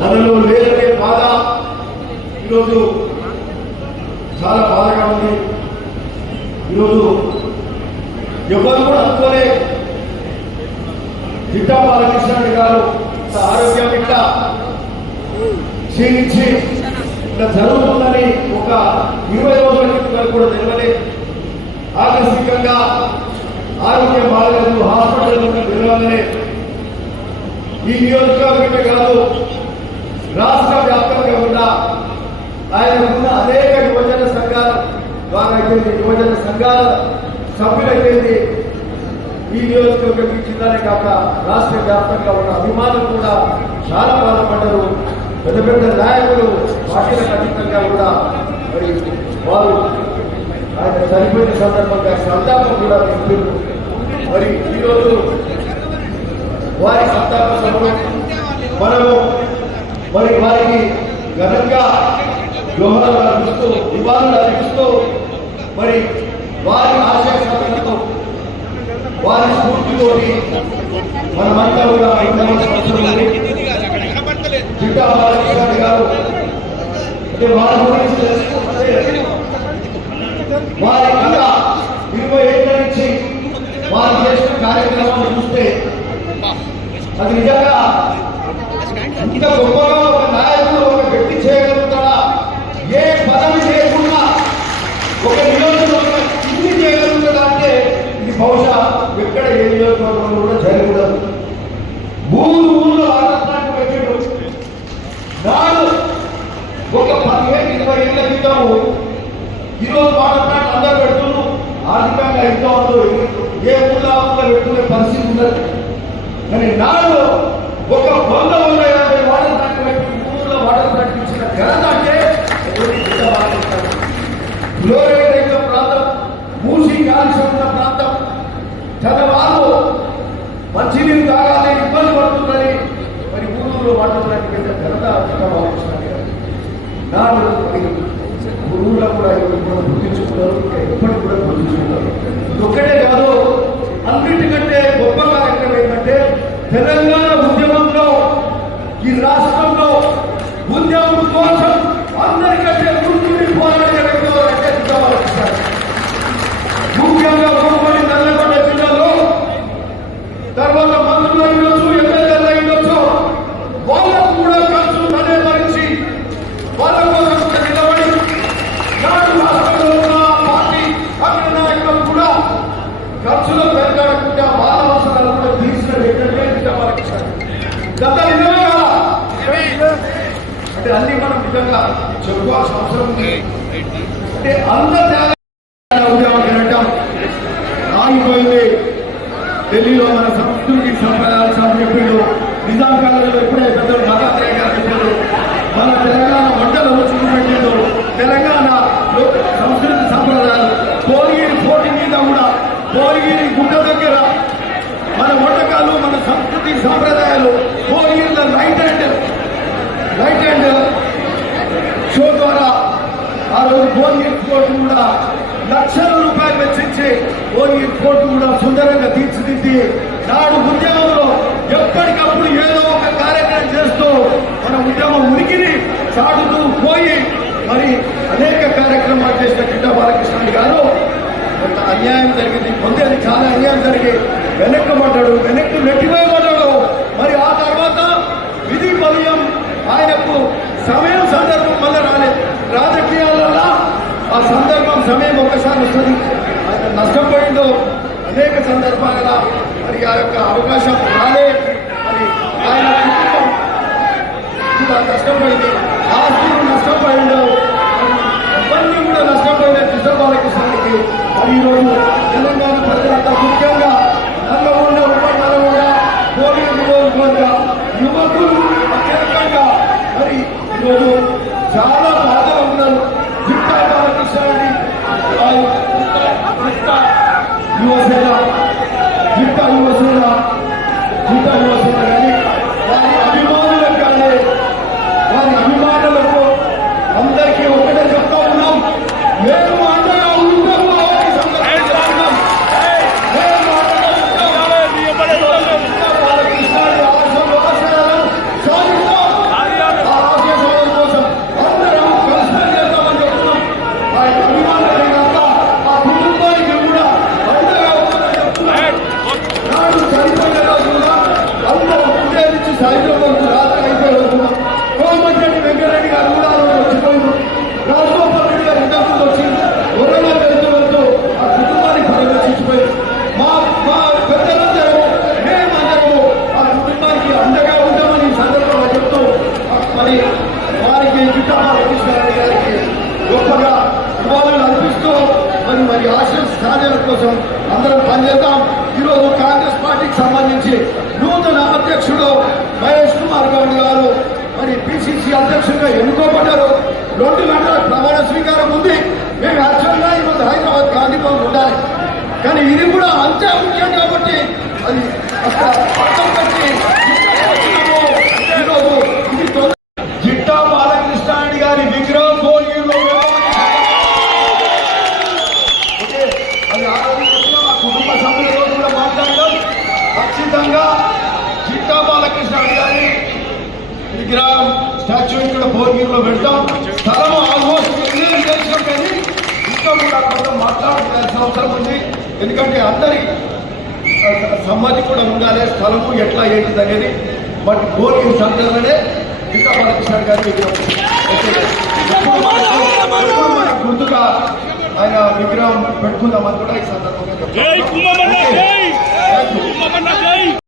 మనలో లేదనే బాధ ఈరోజు చాలా బాధగా ఉంది. ఈరోజు ఎవరు కూడా అనుకోలే జిట్టా బాలకృష్ణ గారు ఆరోగ్యం ఇట్లా క్షీణించి ఇట్లా జరుగుతుందని ఒక 20 రోజుల క్రితం కూడా తెలియలే. ఆకస్మికంగా ఆరోగ్యం బాగలేదు, హాస్పిటల్ తెలియాలనే ఈ నియోజకవర్గమే కాదు రాష్ట్ర వ్యాప్తంగా ఉన్న ఆయనకున్న అనేక యువజన సంఘాల ద్వారా అయిపోయింది, యువజన సంఘాల సభ్యులైపోయింది. ఈ నియోజకవర్గం జిల్లానే కాక రాష్ట్ర వ్యాప్తంగా ఉన్న అభిమానులు కూడా చాలా బాధపడ్డారు. పెద్ద పెద్ద నాయకులు పార్టీలకు అతీతంగా కూడా మరి వారు ఆయన చనిపోయిన సందర్భంగా సంతాపం కూడా తెలిపారు. మరి ఈరోజు వారి సంతాప సభలో మనము మరి వారికి ఘనంగా జోహార్లు అర్పిస్తూ నివాళులు అర్పిస్తూ మరి వారి ఆశయ సాధనతో వారి స్ఫూర్తితోటి మనమంతా కూడా జిట్టా బాలకృష్ణ గారు అంటే వారి గురించి తెలుసుకుంటే వారి కళ 20 ఏళ్ల నుంచి వారు చేసిన కార్యక్రమాలు చూస్తే అది నిజంగా ఇంత గొప్పగా ఒక నాయకుడు ఒక వ్యక్తి చేయగలుగుతాడా? ఏ పదవి చేయకుండా ఒక నియోజకవర్గం ఇది చేయగలుగుతాడా అంటే ఇది బహుశా ఎక్కడ ఏ నియోజకవర్గంలో కూడా జరగకూడదు. ఊళ్ళో ఆడటానికి పెట్టాడు. నాడు ఒక 15-20 ఏళ్ల క్రితం ఈరోజు ఆడటానికి అందరూ పెడుతున్నారు. ఆర్థికంగా ఎంతో ఏ ఊళ్ళో పెట్టుకునే పరిస్థితి ఉండదు. కానీ నాడు ఒక 150 వాటర్ ట్యాంక్ పెట్టి ఊళ్ళో వాటర్ ట్యాంక్ ఇచ్చిన ఘనత అంటే ఫ్లోరైడ్ రహిత ప్రాంతం, మూసి కాలుష్యం ఉన్న ప్రాంతం, చదవాళ్ళు మంచినీరు తాగాలి ఇబ్బంది పడుతుందని మరి ఊళ్ళో వాటర్ ట్యాంక్ పెట్టిన ఘనత నాడు ఊళ్ళో కూడా గుర్తించుకున్నారు, ఎప్పటికి కూడా గుర్తించుకున్నారు. ఒక్కటే కాదు, అన్నిటికంటే గొప్ప కార్యక్రమం ఏంటంటే తెలంగాణ ఉద్యమంలో ఈ రాష్ట్రంలో ఉద్యమం కోసం అందరికంటే ముందుండి పోరాడే వ్యక్తులు ముఖ్యంగా ఉమ్మడి నల్లగొండ జిల్లాలో తర్వాత మంత్రులు అయ్యొచ్చు, ఎమ్మెల్యేలు అయ్యొచ్చు, వాళ్ళకు కూడా ఖర్చు తనే భరించి వాళ్ళ కోసం నిలబడి నాడు రాష్ట్రంలో ఉన్న పార్టీ అగ్ర నాయకులు కూడా ఖర్చులో పెరగకుండా వాళ్ళ అవసరాలు కూడా తీర్చిన వ్యక్తులే గత 20 అంటే అన్ని మనం నిజంగా చెప్పుకోవాల్సిన అవసరం ఉంది. అంటే అంత ఉద్యమం వినటం ఆగిపోయింది. ఢిల్లీలో మన సంస్కృతి సంప్రదాయాలు చెప్పాడు, నిజాం కాలంలో ఎప్పుడే పెద్దలు నాగాత్రేయ గారు చెప్పాడు, మన తెలంగాణ వంటలు చూపెట్టాడు. తెలంగాణ సంస్కృతి సంప్రదాయాలు కోరిగిరి పోటీ మీద కూడా కోరిగిరి గుడ్డ దగ్గర మన వంటకాలు మన సంస్కృతి సంప్రదాయాలు కోరిగిరిలో లైట్ అండ్ షో ద్వారా ఆ రోజు భోగిరి ఫోర్ట్ కూడా లక్షల రూపాయలు వెచ్చించి భోగిరి ఫోర్ట్ కూడా సుందరంగా తీర్చిదిద్ది నాడు ఉద్యమంలో ఎప్పటికప్పుడు ఏదో ఒక కార్యక్రమం చేస్తూ మన ఉద్యమం ఉనికిని చాటుతూ పోయి మరి అనేక కార్యక్రమాలు చేసిన జిట్టా బాలకృష్ణ గారు కొంత అన్యాయం జరిగింది. పొందేది చాలా అన్యాయం జరిగి వెనక్కి నెట్టివేయబడ్డాడు. మరి ఆ తర్వాత విధి బలియం ఆయనకు సమయం సందర్భం వల్ల రాలేదు. రాజకీయాలలో ఆ సందర్భం సమయం ఒకసారి వస్తుంది. ఆయన నష్టపోయిందో అనేక సందర్భాలలో మరి ఆ యొక్క అవకాశం రాలే. మరి ఆయన కుటుంబం కూడా నష్టపోయింది, ఆస్తులు నష్టపోయిందో, ఇవన్నీ కూడా నష్టపోయిన జిట్టా బాలకృష్ణకి మరి ఈరోజు తెలంగాణ ప్రజలంతా ముఖ్యంగా నల్లగొండ ఉప కోరిక యువకులు అత్యధికంగా మరి ఈరోజు చాలా బాధగా ఉన్నారు. జిట్టా బాలకృష్ణ యువసేన కానీ వారి అభిమానులకు కానీ వారి అభిమానులకు అందరికీ ఒకటే చెప్తా ఉన్నాం, మేము అండగా ఉంటాము. రెడ్డి గారు మరి పిసిసి అధ్యక్షుడిగా ఎన్నుకోబడ్డారు. 2 గంటల ప్రమాణ స్వీకారం ఉంది. మేము యాక్చువల్గా ఈరోజు హైదరాబాద్ గాంధీ భవన్ ఉండాలి, కానీ ఇది కూడా అంతే ముఖ్యం కాబట్టి అది పక్కన పెట్టి ఈరోజు ఇది జిట్టా బాలకృష్ణారెడ్డి గారి విగ్రహం భోగిలో అది ఆ కుటుంబ సభ్యులతో కూడా మాట్లాడడం. ఖచ్చితంగా జిట్టా బాలకృష్ణారెడ్డి గారి విగ్రహం స్టాచ్యూ ఇక్కడ భోగిలో పెడతాం. స్థలం ఆల్మోస్ట్ క్లియర్ చేసినాం, కానీ ఇంకా కూడా కొంత మాట్లాడాల్సిన అవసరం ఉంది. ఎందుకంటే అందరి సమ్మతి కూడా ఉండాలి, స్థలము ఎట్లా ఏంటిది అనేది. బట్ భోగి సందర్భంలోనే జిట్టా బాలకృష్ణ గారి విగ్రహం గుర్తుగా ఆయన విగ్రహం పెట్టుకుందామని కూడా ఈ సందర్భంగా